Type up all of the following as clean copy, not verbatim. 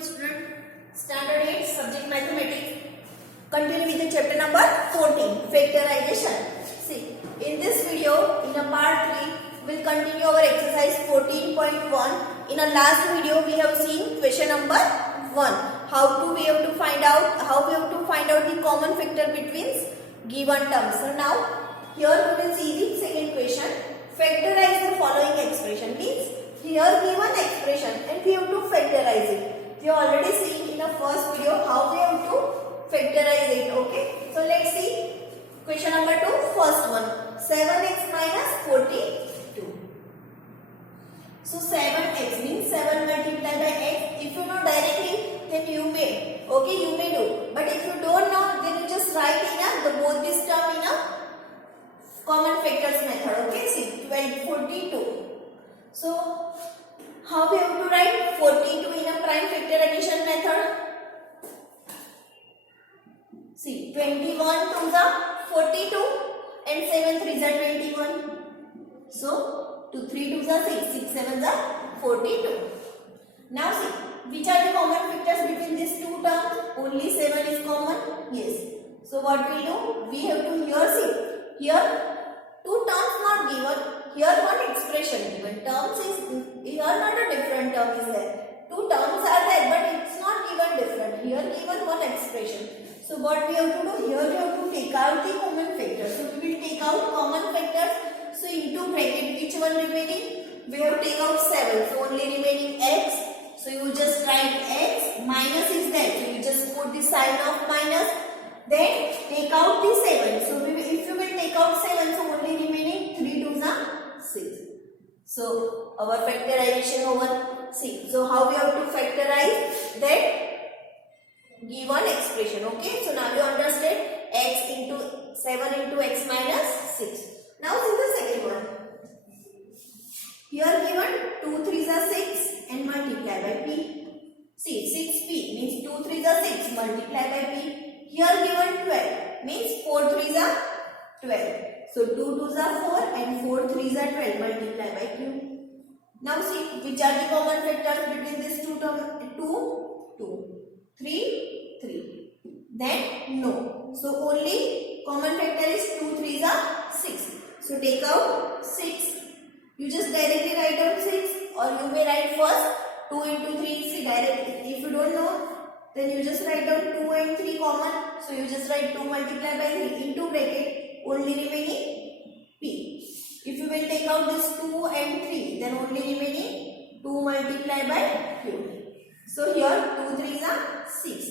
morning student. Standard 8 subject mathematics. Continue with the chapter number 14 factorization. See, in this video in a part 3 we'll continue our exercise 14.1. In a last video we have seen question number 1. How we have to find out the common factor between given terms. So now here we will see the second question. Factorize the following expression. Means here given expression and we have to factorize it. We have already seen in the first video how we have to factorize it. Okay. So let's see question number 2. First one, 7x minus 42. So 7x means 7 multiplied by x. If you know directly, then you may. Okay, you may do. But if you don't know, then you just write in both this term in a common factors method. Okay, see 42. So how we have to write 42 in a prime factor addition method? See 21 to the 42 and 7 3 is 21. So 2 3 to the 6, 6 7 is 42. Now see which are the common factors between these two terms? Only 7 is common. Yes. So what we do? We have to here see here two terms not given. Here one expression given. Terms is here not a different term is there. Two terms are there but it's not given different. Here given one expression. So what we have to do? Here we have to take out the common factors. So we will take out common factors. So into bracket which one remaining? We have to take out 7. So only remaining x. So you just write x. Minus is there. So you just put the sign of minus. Then take out the 7. So if you will take out 7, so only remaining 3 to the 6. So our factorization over 6. So how we have to factorize that given expression? Okay. So now you understand x into 7 into x minus 6. Now see the second one. Here given 2 3s are 6 and multiply by p. See 6p means 2 3s are 6 multiply by p. Here given 12 means 4 3s are 12. So 2 2s are 4 and 4 3s are 12 multiply by q. Now see which are the common factors between these two terms? 2 2 3 3. Then no. So only common factor is 2 3s are 6. So take out 6. You just directly write down 6 or you may write first 2 into 3. See directly. If you don't know, then you just write down 2 and 3 common. So you just write 2 multiplied by 3 into bracket only remaining p. If you will take out this 2 and 3, then only remaining 2 multiplied by q. So here 2 3s are 6.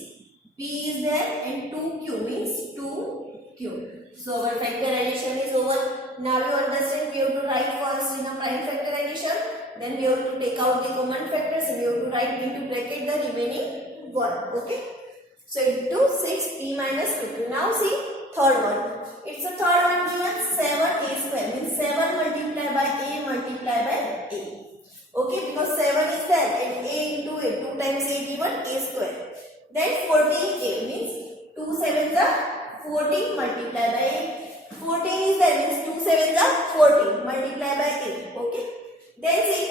P is there and 2q means 2q. So our factorization is over. Now you understand we have to write first in a prime factor addition. Then we have to take out the common factors and we have to write into bracket the remaining 1. Okay. So into 6p minus 2. Now see third one. It's a third one given 7a square means 7 multiplied by a multiplied by a. Okay, because 7 is there and a into a 2 times a given a square. Then 14a means 2 7s are 14 multiplied by a. 14 is there means 2 7s are 14 multiplied by a. Okay. Then see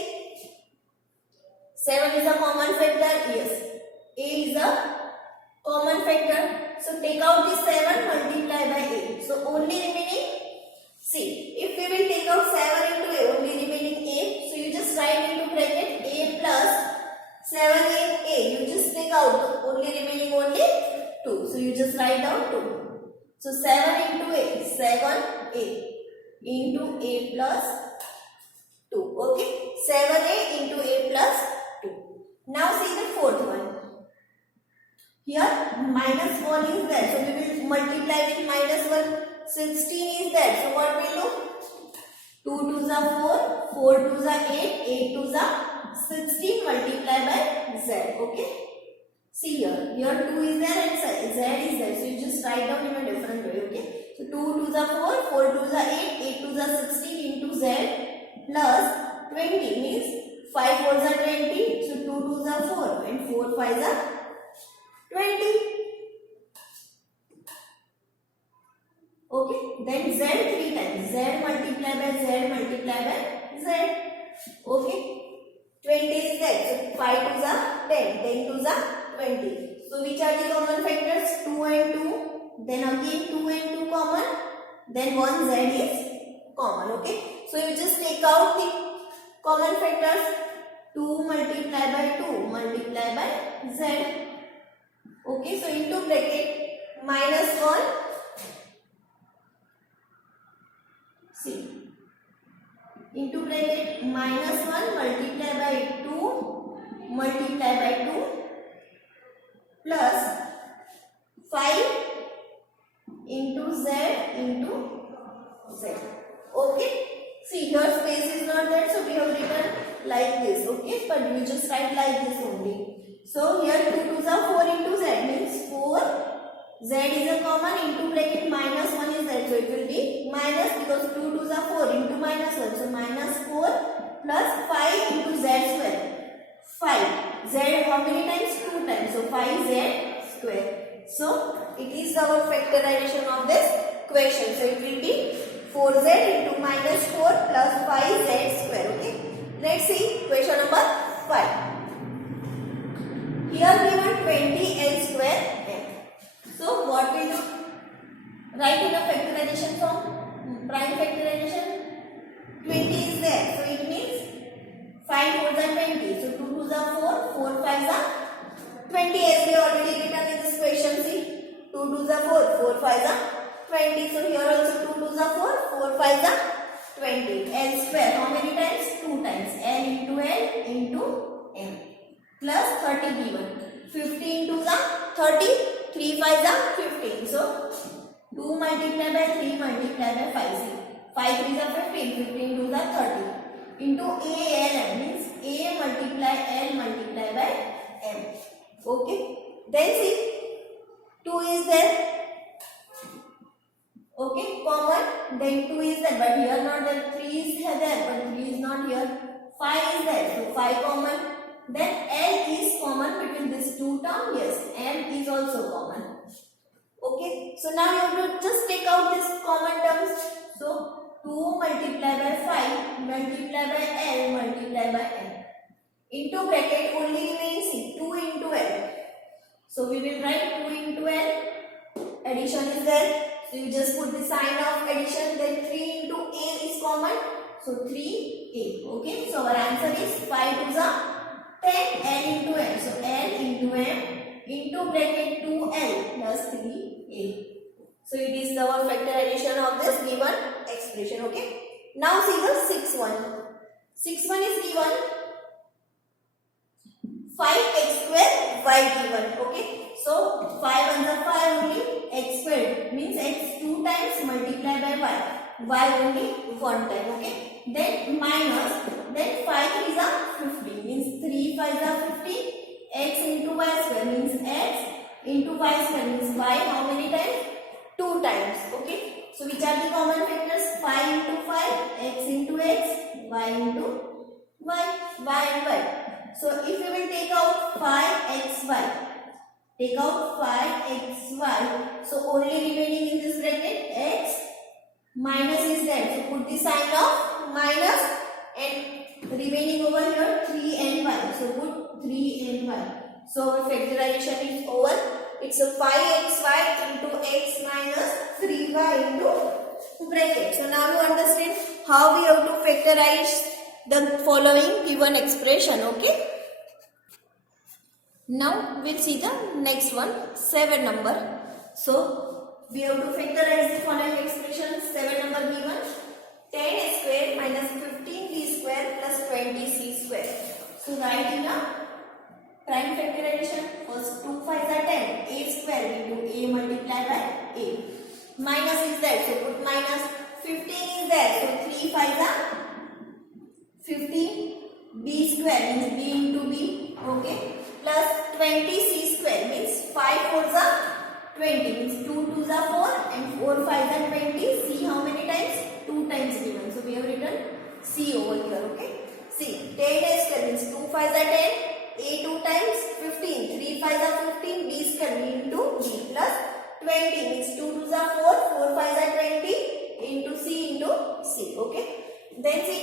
7 is a common factor. Yes. A is a common factor. So take out this 7 multiplied by a. So only remaining, see, if we will take out 7 into a, only remaining a. So you just write into bracket a plus 7a. You just take out only remaining only 2. So you just write down 2. So 7 into a, 7a into a plus 2. Okay, 7a into a plus 2. Now see the fourth one. Here minus 1 is there. So we will multiply with minus 1. 16 is there. So what we do? 2 2s are 4. 4 2s are 8. 8 2s are 16 multiplied by z. Okay. See here. Here 2 is there and z is there. So you just write down in a different way. Okay. So 2 2s are 4. 4 2s are 8. 8 2s are 16 into z plus 20 means 5 4s are 20. So 2 2s are 4 and 4 5s are 20. Okay. Then z 3 times. Z multiplied by z multiplied by z. Okay. 20 is there. So 5 2s are 10. 10 2s are 20. So which are the common factors? 2 and 2. Then again 2 and 2 common. Then 1 z is common. Okay. So you just take out the common factors. 2 multiplied by 2 multiplied by z. Okay. So into bracket minus 1. See. Into bracket minus 1 multiplied by 2 multiplied by 2 plus 5 into z into z. Okay. See here space is not there, so we have written like this. Okay, but we just write like this only. So here 2 2s are 4 into z means 4. Z is a common, into bracket minus 1 is there, so it will be minus, because 2 2s are 4 into minus 1, so minus 4 plus 5 into z square. 5. Z how many times? 2 times, so 5z square. So it is our factorization of this question. So it will be 4z into minus 4 plus 5z square. Okay. Let's see question number 5. Here we want 20l square m. So what we do? Write in a factorization form. Prime factorization. 20 is there. So it means 5 4s are 20. So 2 2s are 4. 4 5s are 20 as we already written in this question. See. 2 2s are 4. 4 5s are 20. So here also 2 2s are 4. 4 5s are 20. L square. How many times? 2 times. L into L into M. Plus 30 given. 15 2s are 30. 3 5s are 15. So 2 multiplied by 3 multiplied by 5. See. 5 3s are 15. 15 2s are 30. Into A L M means A multiply L multiply by M. Okay. Then see. 2 is there. Okay, common. Then 2 is there, but here not there. 3 is there, but 3 is not here. 5 is there, so 5 common. Then L is common between these two terms. Yes, M is also common. Okay, so now you have to just take out these common terms. So 2 multiplied by 5 multiplied by L multiplied by M. Into bracket only remaining see 2 into L. So we will write 2 into L. Addition is there. So you just put the sign of addition. Then 3 into A is common. So 3A. Okay. So our answer is 5 2s are 10. L into M. So L into M into bracket 2L plus 3A. So it is our factorization of this given expression. Okay. Now see the 6th one. 6th one is given 5x square y given. Okay. So 5 ones are 5 only. X squared means x 2 times multiplied by y. Y only 1 time. Okay. Then minus. Then 5 3s are 50 means 3 5s are 50. X into y square means x into y square means y how many times? 2 times. Okay. So which are the common factors? 5 into 5, x into x, y into y, y and y. So if you will take out 5xy, take out 5xy, so only remaining in this bracket x minus is there. So put the sign of minus and remaining over here 3 and y. So put 3 and y. So our factorization is over. It's a 5xy into x minus 3y into bracket. So now you understand how we have to factorize the following given expression. Okay. Now we'll see the next one, 7 number. So we have to factorize the following expression. 7 number given 10a square minus 15b square plus 20c square. So write in a prime factorization. First 2 5s are 10. A square into a multiplied by a. Minus is there, so put minus. 15 is there, so 3 5s are 15. B square means b into b. Okay. Plus 20c square means 5 4s are 20 means 2 2s are 4 and 4 5s are 20. C how many times? 2 times given. So we have written C over here. Okay. C 10a square means 2 5s are 10. A 2 times 15. 3 5s are 15. B square into b plus 20 means 2 2s are 4. 4 5s are 20 into C into C. Okay. Then see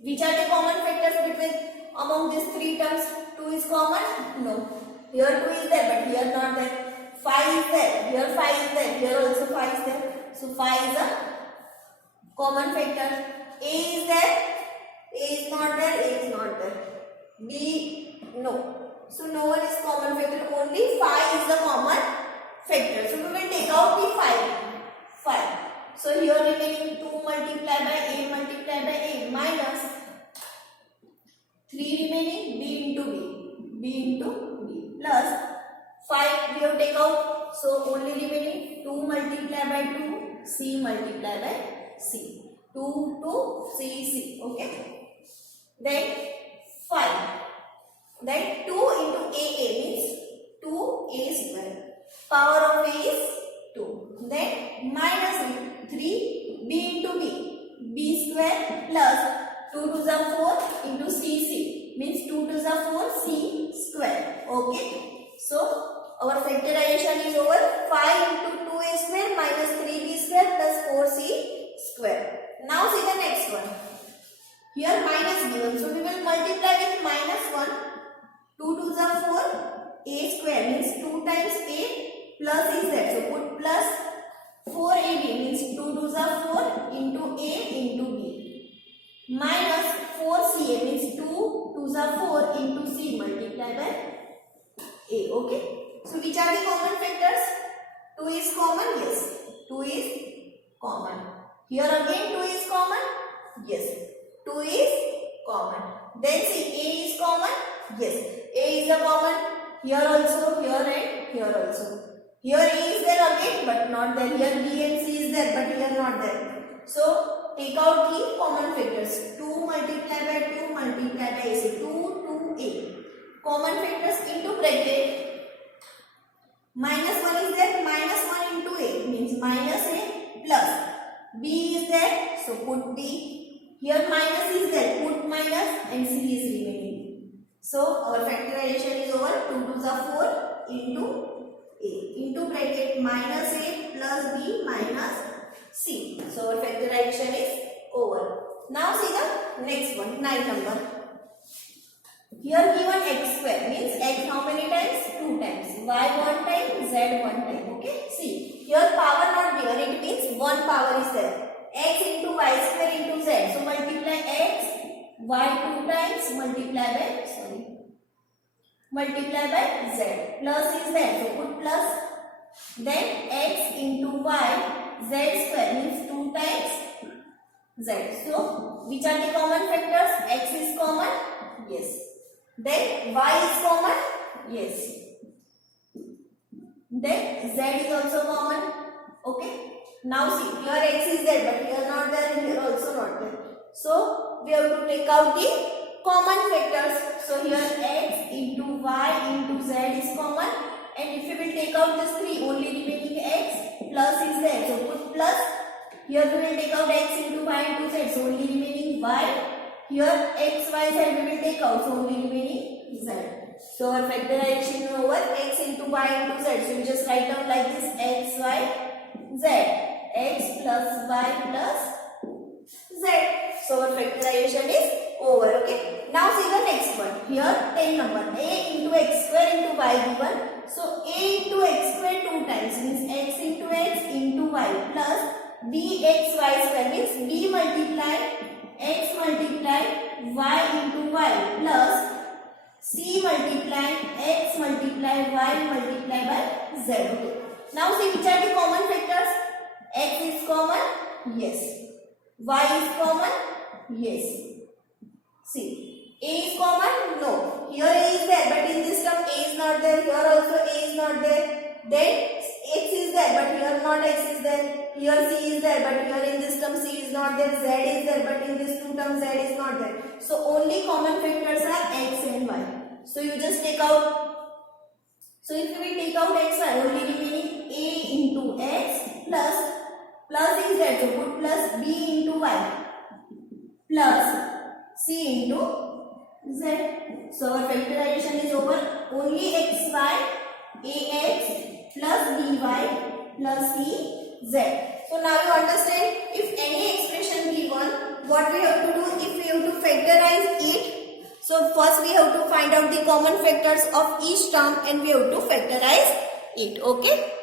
which are the common factors between among these three terms. 2 is common? No. Here 2 is there, but here not there. 5 is there. Here 5 is there. Here also 5 is there. So 5 is a common factor. A is there. A is not there. A is not there. B, no. So no one is common factor. Only 5 is the common factor. So we will take out the 5. 5. So here remaining 2 multiplied by A multiplied by A minus 3 remaining B into B. B into B plus 5 we have take out. So only remaining 2 multiplied by 2 C multiplied by C. 2 to C. Okay. Then 5. Then 2 into AA means 2A square. Power of A is 2. Then minus 3 B into B. B square plus 2 to the 4 into C means 2 to the 4 C square. Okay. So our factorization is over. 5 into 2A square minus 3B square plus 4C square. Now see the next one. Here minus given. So we will multiply with minus 1. 2 to the 4 A square means 2 times A plus Z. So put plus 4AB means 2 to the 4 into A into B. Minus 4CA means 2 to the 4 into C multiplied by A. Okay. So which are the common factors? 2 is common? Yes. 2 is common. Here again 2 is common? Yes. 2 is common. Then see A is common? Yes. A is the common. Here also, here and here also. Here A is there again but not there. Here B and C is there but here not there. So take out the common factors. 2 multiplied by 2 multiplied by A. So 2 to A. Common factors into bracket. Minus 1 is there. Minus 1 into A means minus A plus B is there. So put B. Here minus is there. Put minus and C is remaining. So our factorization is over. 2 to the 4 into A. Into bracket minus A plus B minus C. So our factorization is over. Now see the next one, 9 number. Here given x square means x how many times? 2 times. Y 1 time, z 1 time. Okay. See here power not given. It means 1 power is there. X into y square into z. So multiply x y 2 times multiply by z. Plus is there. So put plus. Then x into y z square means 2 times z. So which are the common factors? X is common? Yes. Then y is common? Yes. Then z is also common. Okay. Now see here x is there but here not there and here also not there. So we have to take out the common factors. So here x into y into z is common. And if you will take out this 3, only remaining x plus is there. So put plus. Here we will take out x into y into z. So only remaining y. Here x, y, z we will take out. So only remaining z. So our factorization over x into y into z. So we just write down like this x, y, z. X plus y plus z. So our factorization is over. Okay. Now see the next one. Here 10 number. A into x square into y given. So a into x square 2 times means x into x into y plus bxy square means b multiplied x multiplied y into y plus c multiplied x multiplied y multiplied by z. Okay. Now see which are the common factors? X is common? Yes. Y is common? Yes. See. A is common? No. Here A is there but in this term A is not there. Here also A is not there. Then X is there but here not X is there. Here C is there but here in this term C is not there. Z is there but in this two terms Z is not there. So only common factors are X and Y. So you just take out. So if we take out X, Y, only remaining A into X plus is there. So put plus B into Y plus C into Z. So our factorization is over. Only xy, ax plus by plus cz. So now you understand, if any expression given, what we have to do? If we have to factorize it, So first we have to find out the common factors of each term and we have to factorize it. Okay.